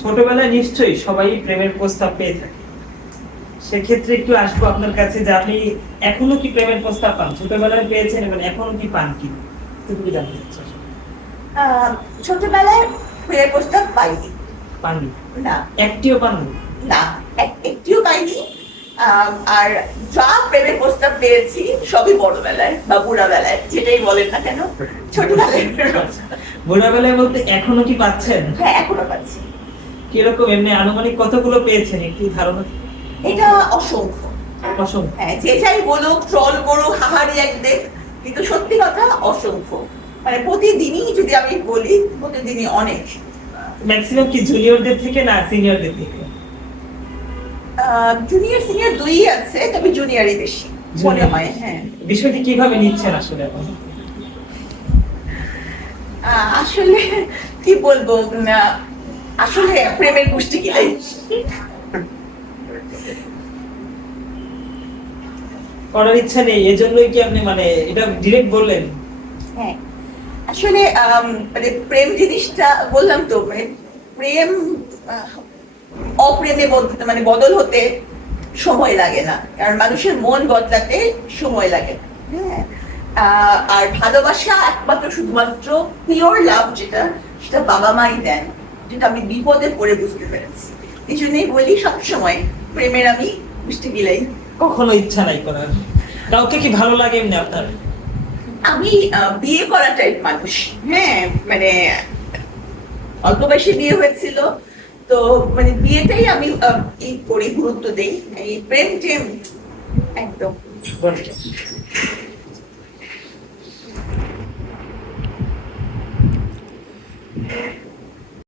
ছোটবেলায় নিশ্চয়ই সবাই প্রেমের প্রস্তাব পেয়ে থাকে, সেক্ষেত্রে একটু আসবো আপনার কাছে যে আপনি এখনো কি প্রেমের প্রস্তাব পান? ছোটবেলায় পেয়েছেন এবং এখনো কি পান কি একটু জানতে চাচ্ছি। ছোটবেলায় প্রেমের প্রস্তাব পাইনি। পাননি? না, একটিও পাননি? না, একটিও পাইনি। আর যা প্রেমের প্রস্তাব পেয়েছি সবই বড়বেলায় বা বুড়াবেলায়, যেটাই বলেন না কেন। ছোটবেলায় বুড়াবেলায় বলতে এখনো কি পাচ্ছেন? হ্যাঁ, এখনো পাচ্ছি। কিরকম এমনি আনুমানিক কতগুলো পেয়েছেন একটু ধারণা? এটা অসংখ্য। অসংখ্য? হ্যাঁ, যে যাই বলুক, ট্রল করুক, হাহারি এক দেখ, কিন্তু সত্যি কথা অসংখ্য। মানে প্রতিদিনই যদি আমি বলি, প্রতিদিনই অনেক। ম্যাক্সিমাম কি জুনিয়রদের থেকে না সিনিয়রদের থেকে? জুনিয়র সিনিয়র দুই আছে, তবে জুনিয়রই বেশি মনে হয়। হ্যাঁ, বিষয়টি কিভাবে নিচ্ছেন আসলে এখন? আসলে কি বলবো, আসলে প্রেমের গোষ্ঠী গিলাই। করার ইচ্ছা নেই, এজন্যই কি আপনি মানে এটা ডিরেক্ট বললেন? হ্যাঁ, আসলে মানে প্রেম জিনিসটা বললাম তো, মানে প্রেম অপ্রেমে মানে বদল হতে সময় লাগে না, কারণ মানুষের মন বদলাতে সময় লাগে না। হ্যাঁ, আর ভালোবাসা একমাত্র শুধুমাত্র পিওর লাভ যেটা, সেটা বাবা মাই দেন, যেটা আমি বিপদে পড়ে বুঝতে পেরেছি। এই জন্যই বলি সবসময় প্রেমের আমি মিষ্টি বিলাই। কখনো ইচ্ছা নাই করার? কাউকে কি ভালো লাগে এমনি আপনার? আমি বিয়ে করা টাইপ মানুষ। হ্যাঁ, মানে অল্প বয়সে বিয়ে হয়েছিল, তো মানে বিয়েটাই আমি এই করি, গুরুত্ব দেই। এই প্রেম টেম একদম।